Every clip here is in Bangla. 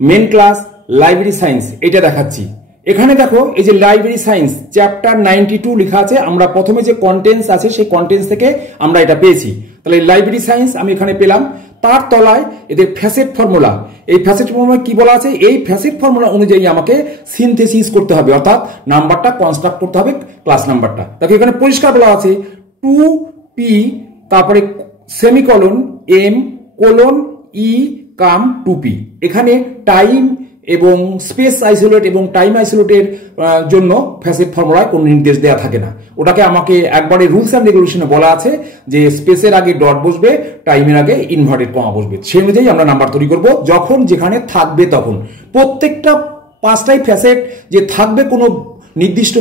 মেন ক্লাস লাইব্রেরি সায়েন্স এটা দেখাচ্ছি। এখানে দেখো এই যে লাইব্রেরি সায়েন্স চ্যাপ্টার 92 লেখা আছে। আমরা প্রথমে যে কন্টেন্টস আছে সেই কন্টেন্টস থেকে আমরা এটা পেয়েছি। তাহলে লাইব্রেরি সায়েন্স আমি এখানে পেলাম। তার তলায় এদের ফ্যাসেট ফর্মুলা, এই ফ্যাসেট ফর্মুলা কি বলা আছে, এই ফ্যাসেট ফর্মুলা অনুযায়ী আমাকে সিনথেসিস করতে হবে, অর্থাৎ নাম্বারটা কনস্ট্রাক্ট করতে হবে, ক্লাস নাম্বারটা। দেখো এখানে পরিষ্কার বলা আছে 2p তারপরে সেমিকলন m কোলন e কাম 2p। এখানে টাইম এবং স্পেস আইসোলেট এবং টাইম আইসোলেটের জন্য ফ্যাসেট ফর্মুলায় কোনো নির্দেশ দেওয়া থাকে না। ওটাকে আমাকে একবারে রুলস অ্যান্ড রেগুলেশনে বলা আছে যে স্পেসের আগে ডট বসবে, টাইমের আগে ইনভার্টেড কমা বসবে, সেই অনুযায়ী আমরা নাম্বার তৈরি করব যখন যেখানে থাকবে তখন। প্রত্যেকটা পাঁচটাই ফ্যাসেট যে থাকবে কোনো নির্দিষ্ট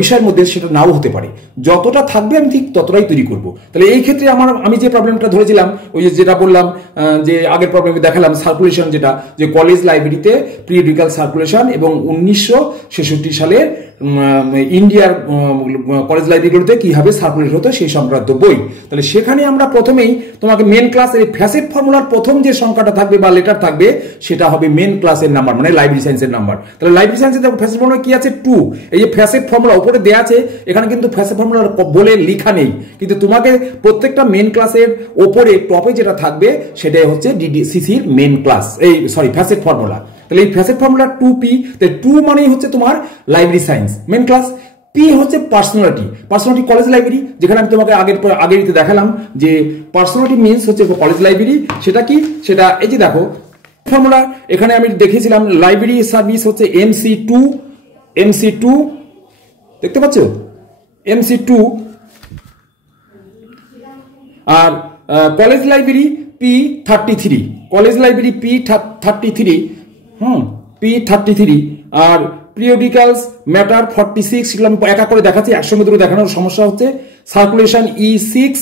বিষয়ের মধ্যে সেটা নাও হতে পারে, যতটা থাকবে আমি ঠিক ততটাই তৈরি করব। তাহলে এই ক্ষেত্রে আমি যে প্রবলেমটা ধরেছিলাম, ওই যেটা বললাম যে আগের প্রবলেমে দেখালাম সার্কুলেশন, যেটা যে কলেজ লাইব্রেরিতে পিরিয়ডিক্যাল সার্কুলেশন এবং 1966 সালের ইন্ডিয়ার কলেজ লাইব্রেরিগুলোতে কিভাবে সার্কুলেট হতো সেই সংক্রান্ত বই। তাহলে সেখানে আমরা প্রথমেই তোমাকে মেন ক্লাসের ফ্যাসেট ফর্মুলার প্রথম যে সংখ্যাটা থাকবে বা লেটার থাকবে সেটা হবে মেন ক্লাসের নাম্বার, মানে লাইব্রেরি সায়েন্সের নাম্বার। তাহলে লাইব্রেরি সায়েন্সের ফ্যাসেট ফর্মুলা কি আছে 2। এই যে ফ্যাসেট ফর্মুলা উপরে দেওয়া আছে, এখানে কিন্তু ফ্যাসেট ফর্মুলা বলে লেখা নেই, কিন্তু তোমাকে প্রত্যেকটা মেন ক্লাসের ওপরে টপে যেটা থাকবে সেটাই হচ্ছে ডিডিসিসির মেন ক্লাস, এই সরি ফ্যাসেট ফর্মুলা। তাহলে এই ফ্যাসেট ফর্মুলা 2p, তাহলে 2 মানেই হচ্ছে তোমার library science main class. p হচ্ছে পার্সোনালিটি, পার্সোনালিটি কলেজ লাইব্রেরি, যেখানে আমি তোমাকে আগের দেখালাম যে পার্সোনালিটি মিনস হচ্ছে কলেজ লাইব্রেরি। সেটা কি, সেটা এই যে দেখো ফর্মুলা এখানে আমি দেখেছিলাম, লাইব্রেরি সার্ভিস হচ্ছে MC2 দেখতে পাচ্ছ, MC2, আর college library P33, college library P33, P33, আর পিরিয়ডিক্যালস ম্যাটার 46, সেগুলো আমি একা করে দেখাচ্ছি, একসঙ্গে দুটো দেখানোর সমস্যা হচ্ছে। সার্কুলেশন E6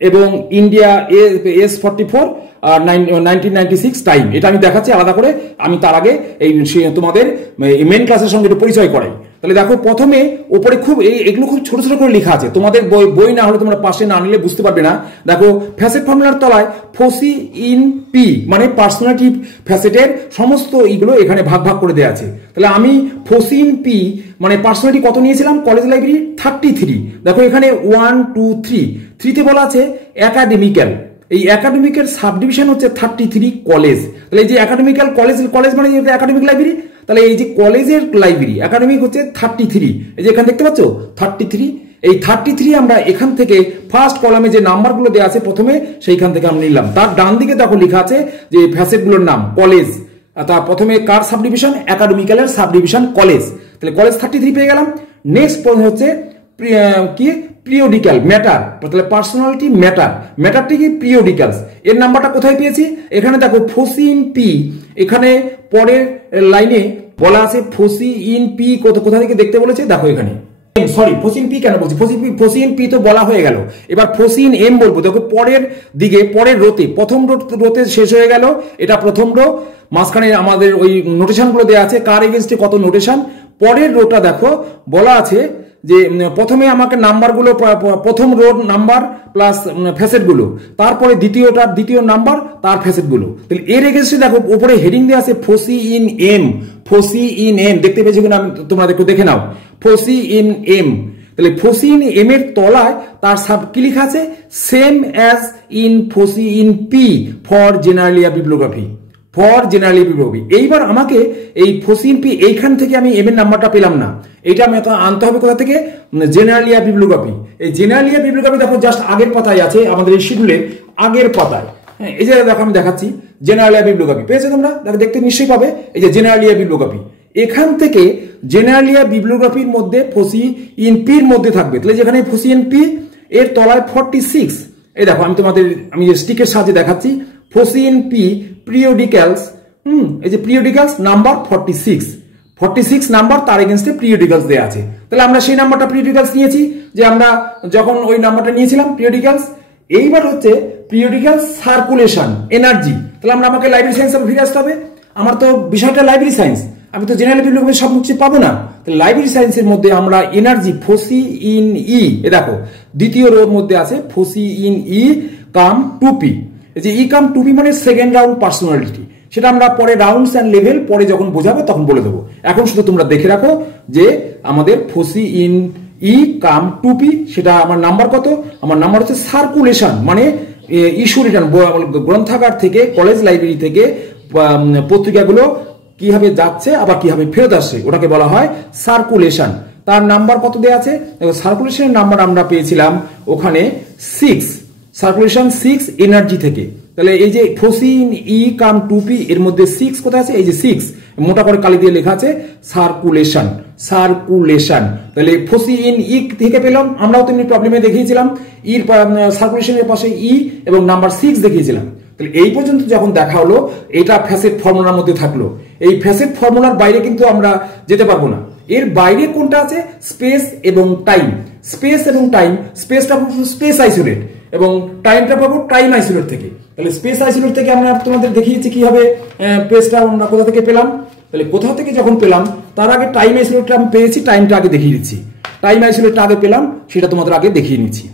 এবং ইন্ডিয়া S44 আর 1996 টাইম, এটা আমি দেখাচ্ছি আলাদা করে। আমি তার আগে এই তোমাদের মেন ক্লাসের সঙ্গে একটু পরিচয় করাই। তাহলে দেখো প্রথমে উপরে এগুলো খুব ছোট ছোট করে লেখা আছে, তোমাদের বই না হলে তোমরা পাশে না নিলে বুঝতে পারবে না। দেখো ফ্যাসেট ফর্মুলার তলায় ফসি ইন পি মানে পার্সোনালিটি ফ্যাসেটের সমস্ত এইগুলো এখানে ভাগ ভাগ করে দেওয়া আছে। তাহলে আমি ফসি ইন পি মানে পার্সোনালিটি কত নিয়েছিলাম, কলেজ লাইব্রেরি 33। দেখো এখানে 1 2 3তে বলা আছে একাডেমিক্যাল, এই একাডেমিকের সাবডিভিশন হচ্ছে 33 কলেজ। তাহলে এই যে একাডেমিক্যাল কলেজ মানে একাডেমিক লাইব্রেরি, তাহলে এই যে কলেজের লাইব্রেরি একাডেমিক হচ্ছে 33, এই যে এখানে দেখতে পাচ্ছ 33। এই 33 আমরা এখান থেকে ফার্স্ট কলামে যে নাম্বারগুলো দেওয়া আছে প্রথমে সেইখান থেকে আমরা নিলাম। তার ডান দিকে দেখো লেখা আছে যে ফ্যাসেটগুলোর নাম কলেজ, তার প্রথমে কার সাবডিভিশন, একাডেমিক্যালের সাবডিভিশন কলেজ। তাহলে কলেজ 33 পেয়ে গেলাম। নেক্সট পয়েন্ট হচ্ছে কি পিরিয়ডিক্যাল ম্যাটার, তাহলে পার্সোনালিটি ম্যাটারটি কি পিরিয়ডিক্যালস, এর নাম্বারটা কোথায় পেয়েছি, এখানে দেখো ফসি ইন পি, এখানে পরের লাইনে বলা আছে ফসি ইন পি কোথা থেকে দেখতে বলেছে, দেখো এখানে সরি ফসি ইন পি কেন বলছি, ফসি ইন পি তো বলা হয়ে গেল, এবার ফসি ইন এম বলবো। দেখো পরের দিকে পরের রোতে প্রথম রোতে শেষ হয়ে গেল, এটা প্রথম রো, মাঝখানে আমাদের ওই নোটেশনগুলো দেওয়া আছে কার এগেনস্টে কত নোটেশন। পরের রোটা দেখো বলা আছে যে প্রথমে আমাকে নাম্বারগুলো প্রথম রোড নাম্বার প্লাস ফ্যাসেটগুলো, তারপরে দ্বিতীয় নাম্বার তার ফ্যাসেটগুলো। তাহলে এর এগেন্সটে দেখো উপরে হেডিং দেওয়া আছে foci in M, foci in M দেখতে পেয়েছি কিনা তোমরা দেখে নাও, ফসি ইন এম। তাহলে ফসি ইন এম এর তলায় তার সাব কি লেখা আছে, same as in foci in P for generalia bibliography, for generalia bibliography. এইবার আমাকে এই ফসি ইন পি এইখান থেকে আমি এম এর নাম্বারটা পেলাম না, এটা আমি আনতে হবে কোথা থেকে, জেনারেলিয়া বিব্লিওগ্রাফি। এই জেনারেলিয়া বিব্লিওগ্রাফি দেখো জাস্ট আগের পাতায় আছে, আমাদের এই শিডিউলের আগের পাতায়। হ্যাঁ এই যে দেখো আমি দেখাচ্ছি জেনারেলিয়া বিব্লিওগ্রাফি, পেয়েছো তোমরা, দেখো দেখতে নিশ্চয়ই পাবে। এই যে জেনারেলিয়া বিব্লিওগ্রাফি, এখান থেকে জেনারেলিয়া বিব্লিওগ্রাফির মধ্যে ফসি ইন পির মধ্যে থাকবে। তাহলে যেখানে ফসি ইন পি এর তলায় 46, এই দেখো আমি যে স্টিকের সাহায্যে দেখাচ্ছি, ফসি ইন পি পিরিয়ডিক্যালস, এই যে পিরিয়ডিক্যালস নাম্বার 46 নাম্বার, তার এগেইনস্টে পিরিয়ডিক্যালস দেয়া আছে। তাহলে আমরা সেই নাম্বারটা পিরিয়ডিক্যালস নিয়েছি, যে আমরা যখন ওই নাম্বারটা নিয়েছিলাম পিরিয়ডিক্যালস। এইবার হচ্ছে পিরিয়ডিক্যাল সার্কুলেশন এনার্জি। তাহলে আমাকে লাইব্রেরি সায়েন্স ফিরে আসতে হবে, আমার তো বিষয়টা লাইব্রেরি সায়েন্স, আমি তো জেনারেল বিব্লিওগ্রাফি সব কিছু পাবো না। তাহলে লাইব্রেরি সায়েন্সের মধ্যে আমরা এনার্জি ফসি ইন ই, এ দেখো দ্বিতীয় রোর মধ্যে আছে foci in E come 2p। এই যে ই কাম 2p মানে সেকেন্ড রাউন্ড পার্সোনালিটি। সেটা আমরা পরে রাউন্ডস অ্যান্ড লেভেল পরে যখন বোঝাবো তখন বলে দেবো। এখন শুধু তোমরা দেখে রাখো যে আমাদের ফসি in E come to P, সেটা আমার নাম্বার কত? আমার নাম্বার হচ্ছে সার্কুলেশন, মানে ইস্যু রিটার্ন, গ্রন্থাগার থেকে কলেজ লাইব্রেরি থেকে পত্রিকাগুলো কিভাবে যাচ্ছে আবার কিভাবে ফেরত আসছে, ওটাকে বলা হয় সার্কুলেশন। তার নাম্বার কত দেওয়া আছে? সার্কুলেশনের নাম্বার আমরা পেয়েছিলাম ওখানে 6, সার্কুলেশন 6 এনার্জি থেকে। তাহলে এই যে ফসি in E come to P এর মধ্যে 6 কোথায় আছে? এই যে 6 মোটা করে কালি দিয়ে লেখা আছে সার্কুলেশন, সার্কুলেশন। তাহলে ফসি ইন ই থেকে পেলাম, আমরাও তেমনি প্রবলেমে দেখিয়েছিলাম ইর সার্কুলেশনের পাশে ই এবং নাম্বার 6 দেখিয়েছিলাম। তাহলে এই পর্যন্ত যখন দেখা হলো, এটা ফ্যাসেট ফর্মুলার মধ্যে থাকলো। এই ফ্যাসেট ফর্মুলার বাইরে কিন্তু আমরা যেতে পারবো না। এর বাইরে কোনটা আছে? স্পেস এবং টাইম। স্পেস এবং টাইম, স্পেসটা স্পেস আইসোলেট এবং টাইমটা পাবো টাইম আইসোলেট থেকে। তাহলে স্পেস আইসোলেট থেকে আমরা তোমাদের দেখিয়েছি কিভাবে স্পেসটা আমরা কোথা থেকে পেলাম। তাহলে কোথা থেকে যখন পেলাম তার আগে টাইম আইসোলেটটা আমি পেয়েছি, টাইমটা আগে দেখিয়ে দিচ্ছি। টাইম আইসোলেটটা আগে পেলাম, সেটা তোমাদের আগে দেখিয়ে নিচ্ছি।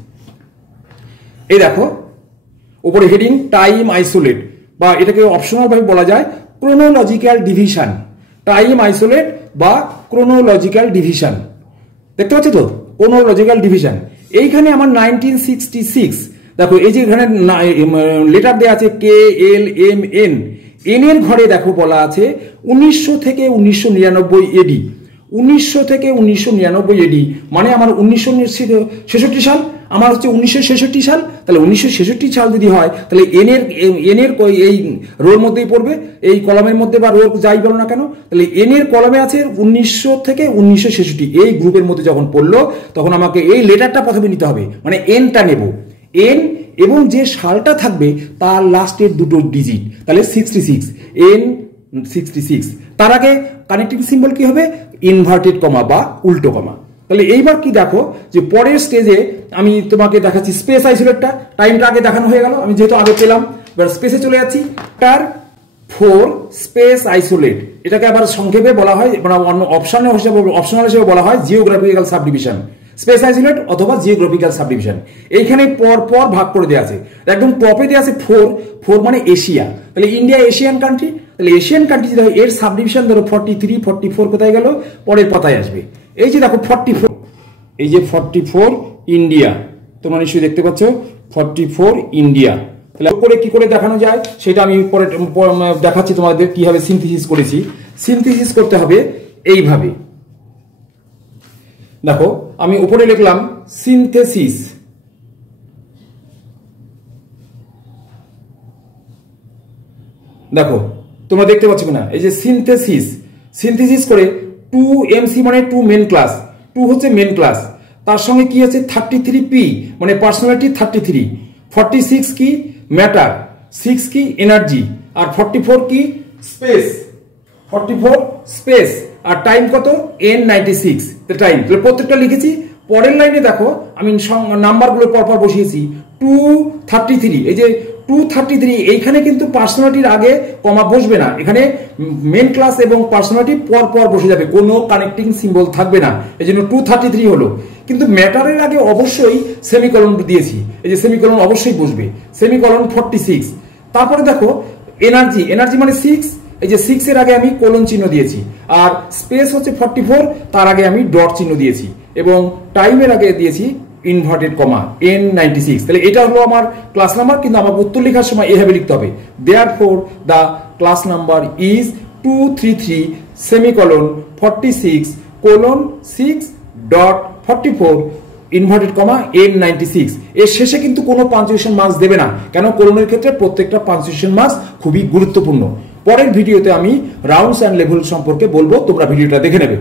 এই দেখো উপরে হেডিং টাইম আইসোলেট, বা এটাকে অপশনাল ভাবে বলা যায় ক্রোনোলজিক্যাল ডিভিশন। টাইম আইসোলেট বা ক্রোনোলজিক্যাল ডিভিশন, দেখতে পাচ্ছ তো? Chronological division. এইখানে আমার 1966, দেখো এই যে এখানে লেটার দেওয়া আছে কে এল এম এন, এন এর ঘরে দেখো বলা আছে 1900 থেকে 1999 এডি। 1900 থেকে 1999 এডি মানে আমার 1966 সাল, আমার হচ্ছে 1966 সাল। তাহলে 1966 সাল যদি হয় তাহলে এন এর এই রোর মধ্যেই পড়বে, এই কলামের মধ্যে বা রোর যাই বলো না কেন। তাহলে এন এর কলমে আছে 1900 থেকে 1966, এই গ্রুপের মধ্যে যখন পড়লো তখন আমাকে এই লেটারটা প্রথমে নিতে হবে, মানে এনটা নেব। এন এবং যে সালটা থাকবে তার লাস্টের দুটো ডিজিট, তাহলে 66, এন 66। তার আগে কানেক্টিং সিম্বল কি হবে? ইনভার্টেড কমা বা উল্টো কমা। তাহলে এইবার কি দেখো যে পরের স্টেজে আমি তোমাকে দেখাচ্ছি স্পেস আইসোলেটটা। টাইমটা আগে দেখানো হয়ে গেল, আমি যেহেতু আগে পেলাম। এবার স্পেসে চলে যাচ্ছি। টার 4 স্পেস আইসোলেট, এটাকে আবার সংক্ষেপে বলা হয়, মানে অপশনাল হিসেবে বলা হয় জিওগ্রাফিক্যাল সাবডিভিশন। স্পেস আইসোলেট অথবা জিওগ্রাফিক্যাল সাবডিভিশন। এইখানে পর পর ভাগ করে দেওয়া আছে। একদম টপে দেওয়া আছে 4 মানে এশিয়া। তাহলে ইন্ডিয়া এশিয়ান কান্ট্রি, তাহলে এশিয়ান কান্ট্রি যদি হয় এর সাবডিভিশন ধরো 43, 44 কোথায় গেল? পরের পাতায় আসবে। এই যে দেখো 44, এই যে 44 ইন্ডিয়া, তোমরা নিশ্চয়ই দেখতে পাচ্ছ 44 ইন্ডিয়া। তাহলে উপরে কি করে দেখানো যায় সেটা আমি পরে দেখাচ্ছি তোমাদের কিভাবে সিনথেসিস করেছি। সিনথেসিস করতে হবে এইভাবে, দেখো আমি উপরে লিখলাম সিনথেসিস। দেখো তোমরা দেখতে পাচ্ছ কিনা, এই যে সিনথেসিস। সিনথেসিস করে 2MC মানে 2 মেন ক্লাস, 2 হচ্ছে মেন ক্লাস। তার সঙ্গে কি আছে 33P মানে পার্সোনালিটি 33, 46 কি ম্যাটার, 6 কি এনার্জি, আর 44 কি স্পেস, 44 স্পেস, আর টাইম কত N96 টাইম। তাহলে প্রত্যেকটা লিখেছি। পরের লাইনে দেখো আমি নাম্বারগুলো পরপর বসিয়েছি। 233, এই যে 233, এইখানে কিন্তু পার্সোনালিটির আগে কমা বসবে না, এখানে মেন ক্লাস এবং পার্সোনালিটি পর পর বসে যাবে, কোনো কানেক্টিং সিম্বল থাকবে না, এই জন্য 233 হলো। কিন্তু ম্যাটারের আগে অবশ্যই সেমিকলন দিয়েছি, এই যে সেমিকলন অবশ্যই বসবে, সেমিকলন 46। তারপরে দেখো এনার্জি, এনার্জি মানে 6, এই যে 6 এর আগে আমি কোলন চিহ্ন দিয়েছি, আর স্পেস হচ্ছে 44, তার আগে আমি ডট চিহ্ন দিয়েছি, এবং টাইমের আগে দিয়েছি ইনভার্টেড কমা N96। তাহলে এটা হলো আমার ক্লাস নাম্বার, কিন্তু আমার উত্তর লেখার সময় এভাবে লিখতে হবে, therefore the class number is 233 semicolon 46 colon 6 dot 44 inverted comma N96। এর শেষে কিন্তু কোনো পাঞ্চুয়েশন মার্কস দেবে না, কেন কোলনের ক্ষেত্রে প্রত্যেকটা পাঞ্চুয়েশন মার্কস খুবই গুরুত্বপূর্ণ। পরের ভিডিওতে আমি রাউন্ডস অ্যান্ড লেভেল সম্পর্কে বলবো, তোমরা ভিডিওটা দেখে নেবে।